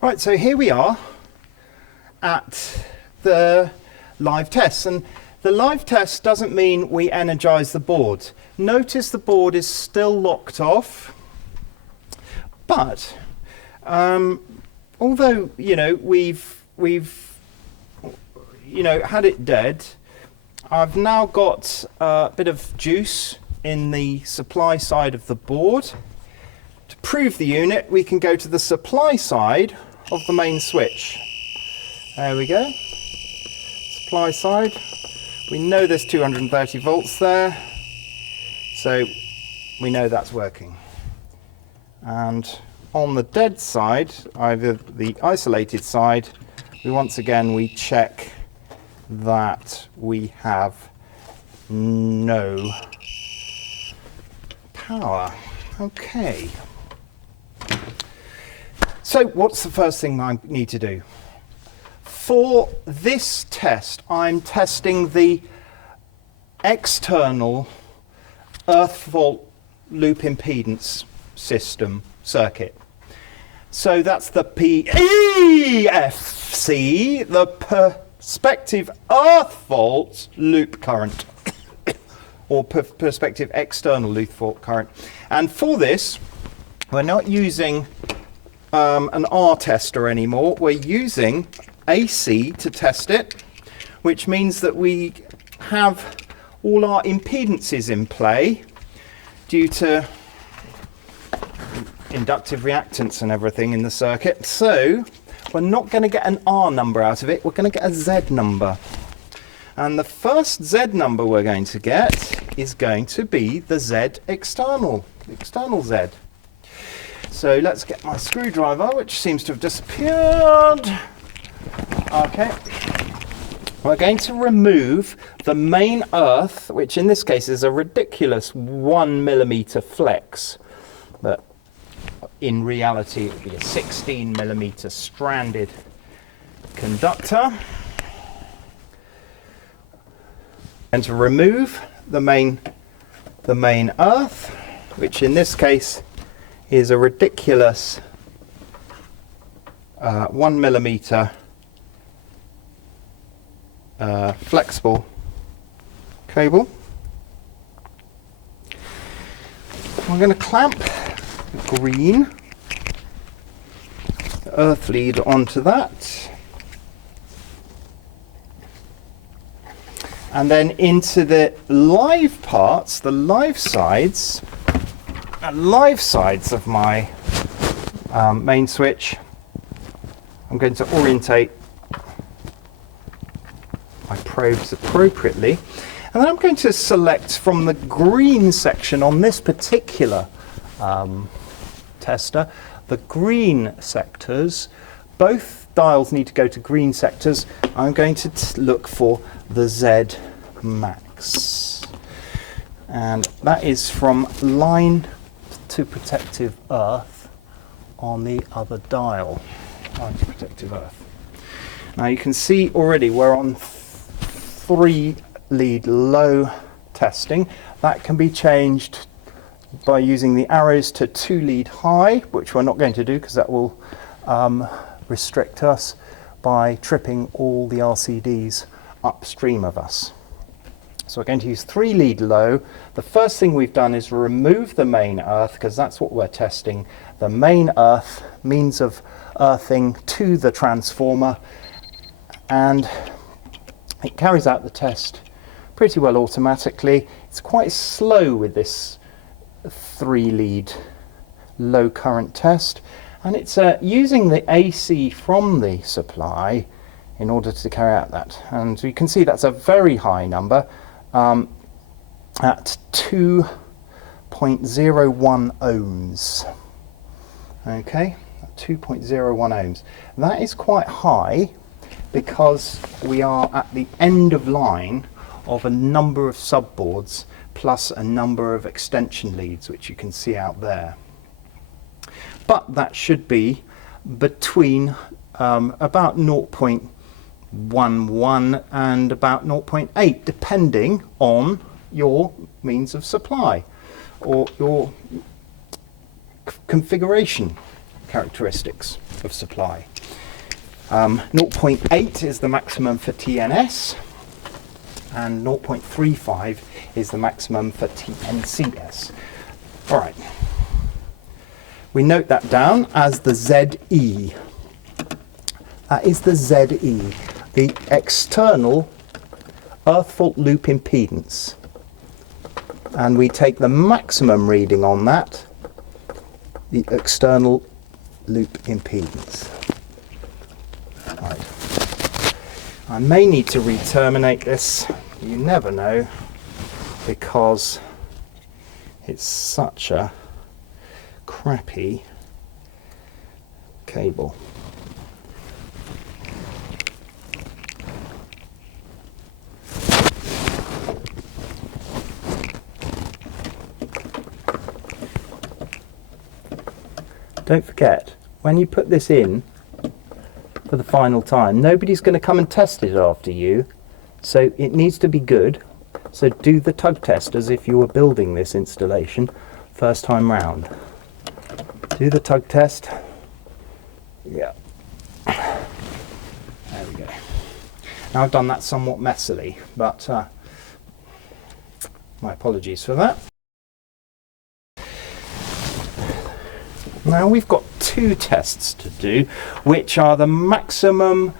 Right, so here we are at the live test, and the live test doesn't mean we energize the board. Notice the board is still locked off, but although we've had it dead, I've now got a bit of juice in the supply side of the board. To prove the unit, we can go to the supply side of the main switch. There we go. Supply side. We know there's 230 volts there, so we know that's working. And on the dead side, either the isolated side, we check that we have no power. Okay. So what's the first thing I need to do? For this test, I'm testing the external earth fault loop impedance system circuit. So that's the PFsC, the perspective earth fault loop current, or perspective external loop fault current. And for this, we're not using an R tester anymore. We're using AC to test it, which means that we have all our impedances in play due to inductive reactance and everything in the circuit. So we're not going to get an R number out of it, we're going to get a Z number. And the first Z number we're going to get is going to be the Z external Z. So let's get my screwdriver, which seems to have disappeared. Okay. We're going to remove the main earth, which in this case is a ridiculous 1 millimeter flex, but in reality it would be a 16 millimeter stranded conductor. And to remove the main earth, which in this case is a ridiculous 1 millimeter flexible cable. We're going to clamp the green earth lead onto that, and then into the live parts, the live sides of my main switch. I'm going to orientate my probes appropriately, and then I'm going to select from the green section on this particular tester, the green sectors. Both dials need to go to green sectors. I'm going to look for the Z max, and that is from line to protective earth on the other dial. Line to protective earth. Now you can see already we're on 3 lead low testing. That can be changed by using the arrows to 2 lead high, which we're not going to do because that will restrict us by tripping all the RCDs upstream of us. So we're going to use 3 lead low. The first thing we've done is remove the main earth, because that's what we're testing. The main earth, means of earthing to the transformer, and it carries out the test pretty well automatically. It's quite slow with this 3 lead low current test, and it's using the AC from the supply in order to carry out that. And you can see that's a very high number at 2.01 ohms. Okay, 2.01 ohms. That is quite high because we are at the end of line of a number of subboards plus a number of extension leads, which you can see out there. But that should be between about 0.11 and about 0.8, depending on your means of supply or your configuration. characteristics of supply. 0.8 is the maximum for TNS, and 0.35 is the maximum for TNCS. All right. We note that down as the ZE. That is the ZE, the external earth fault loop impedance. And we take the maximum reading on that, the external loop impedance. Right. I may need to re-terminate this, you never know, because it's such a crappy cable. Don't forget, when you put this in for the final time, nobody's going to come and test it after you, so it needs to be good. So do the tug test as if you were building this installation first time round. Do the tug test. Yeah. There we go. Now I've done that somewhat messily, but my apologies for that. Now we've got two tests to do, which are the maximum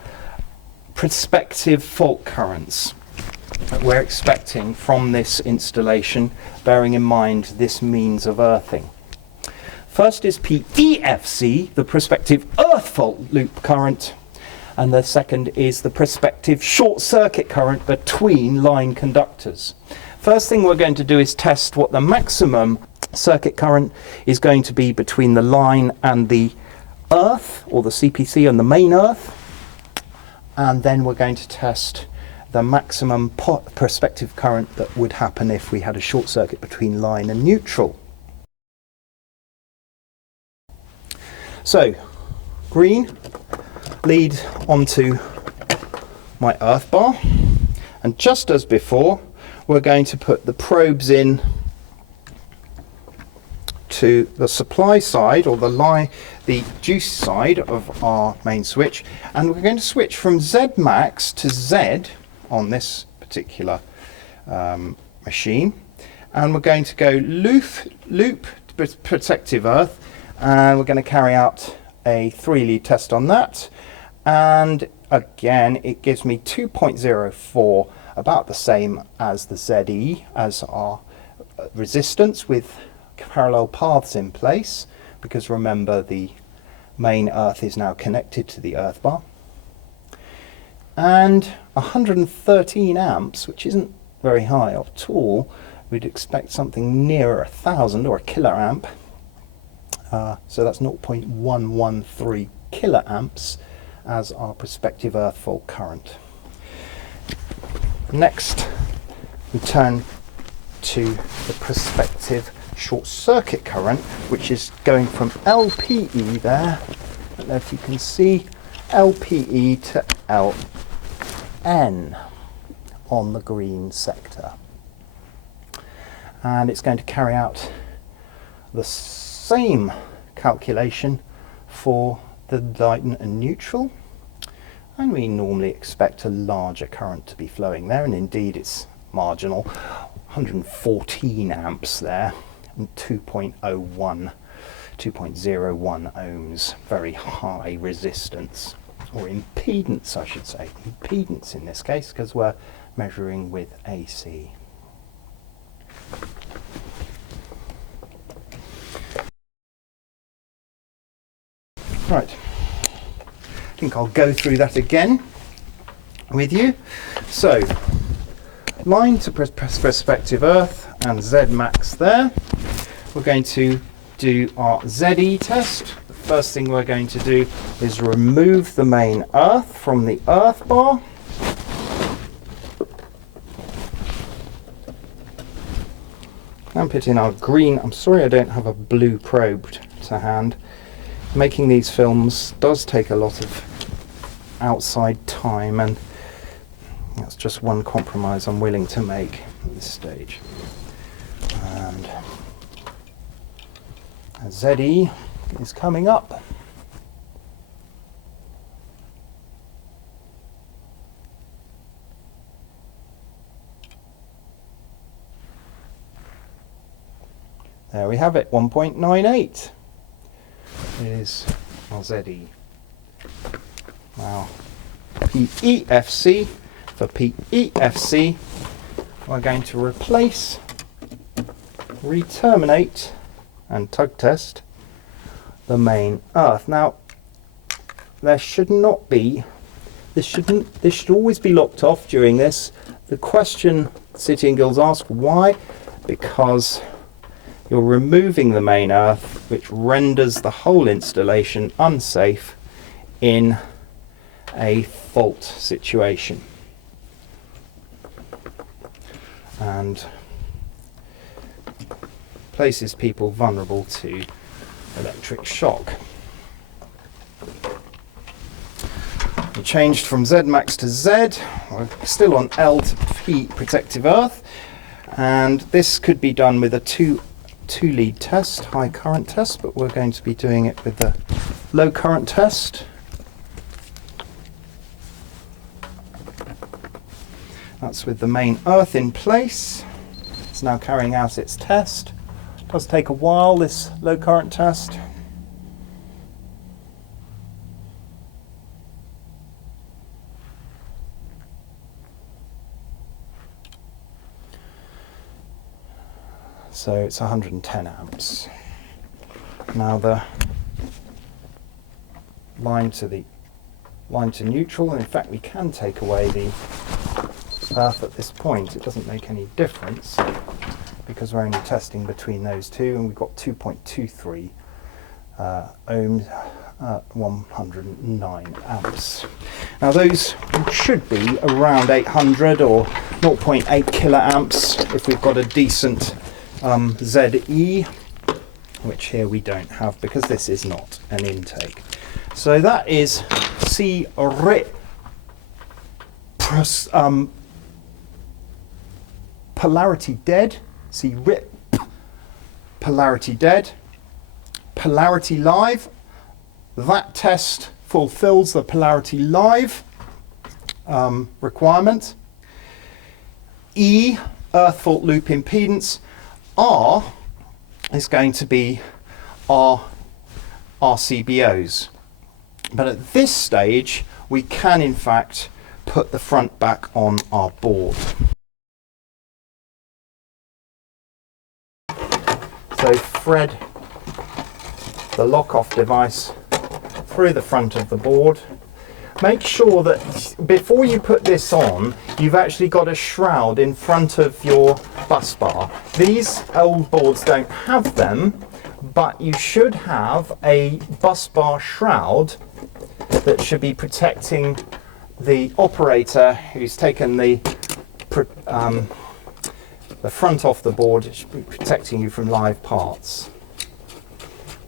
prospective fault currents that we're expecting from this installation, bearing in mind this means of earthing. First is PFsC, the prospective earth fault loop current, and the second is the prospective short circuit current between line conductors. First thing we're going to do is test what the maximum circuit current is going to be between the line and the earth, or the CPC and the main earth, and then we're going to test the maximum prospective current that would happen if we had a short circuit between line and neutral. So, green, lead onto my earth bar, and just as before, we're going to put the probes in to the supply side, or the juice side of our main switch, and we're going to switch from Z max to Z on this particular machine, and we're going to go loop protective earth, and we're going to carry out a 3-lead test on that, and again it gives me 2.04, about the same as the ZE, as our resistance, with parallel paths in place, because remember the main earth is now connected to the earth bar, and 113 amps, which isn't very high at all. We'd expect something nearer 1000 or a kiloamp, so that's 0.113 kiloamps as our prospective earth fault current. Next we turn to the prospective short circuit current, which is going from LPE there, I don't know if you can see, LPE to LN on the green sector, and it's going to carry out the same calculation for the light and neutral, and we normally expect a larger current to be flowing there, and indeed it's marginal, 114 amps there, and 2.01 ohms, very high resistance, or impedance I should say, impedance in this case, because we're measuring with AC. Right, I think I'll go through that again with you. So, line to prospective earth and Z max there. We're going to do our ZE test. The first thing we're going to do is remove the main earth from the earth bar. And put in our green. I'm sorry I don't have a blue probe to hand. Making these films does take a lot of outside time, and that's just one compromise I'm willing to make at this stage. And ZE is coming up. There we have it, 1.98 is our ZE. Now, PEFC, for PEFC, we're going to replace, re-terminate, and tug test the main earth. Now, there should not be, this should always be locked off during this. The question City and Guilds ask, why? Because you're removing the main earth, which renders the whole installation unsafe in a fault situation. And places people vulnerable to electric shock. We changed from Z max to Z. We're still on L to P protective earth, and this could be done with a two lead test, high current test, but we're going to be doing it with the low current test. That's with the main earth in place. It's now carrying out its test. It does take a while, this low current test. So it's 110 amps. Now the line to neutral, and in fact we can take away the earth at this point. It doesn't make any difference because we're only testing between those two, and we've got 2.23 ohms at 109 amps. Now those should be around 800 or 0.8 kiloamps if we've got a decent ZE, which here we don't have because this is not an intake. So that is C RIP polarity dead, C RIP polarity dead, polarity live. That test fulfills the polarity live requirement. E, earth fault loop impedance. R is going to be our RCBOs. But at this stage, we can in fact put the front back on our board. So thread the lock-off device through the front of the board. Make sure that before you put this on, you've actually got a shroud in front of your bus bar. These old boards don't have them, but you should have a bus bar shroud that should be protecting the operator who's taken the front off the board. It should be protecting you from live parts.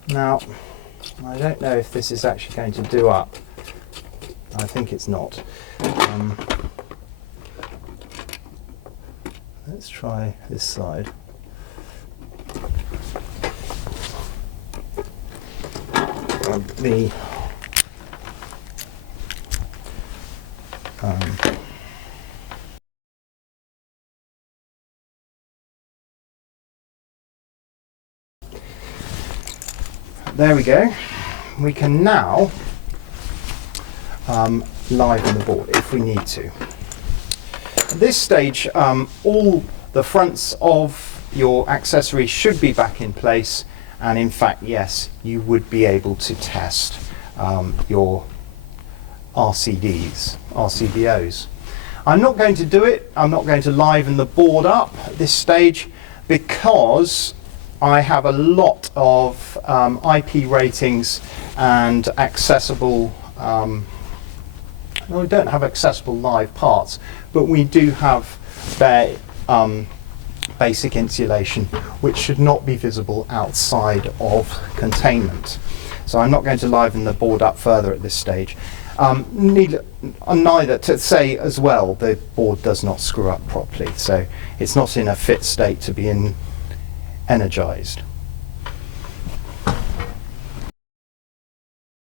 Now, I don't know if this is actually going to do up. I think it's not. Let's try this side. There we go. We can now liven the board if we need to. At this stage, all the fronts of your accessories should be back in place, and in fact, yes, you would be able to test your RCBOs. I'm not going to do it. I'm not going to liven the board up at this stage because I have a lot of IP ratings and accessible, well, we don't have accessible live parts, but we do have bare basic insulation which should not be visible outside of containment. So I'm not going to liven the board up further at this stage. Neither to say as well, the board does not screw up properly, so it's not in a fit state to be energized.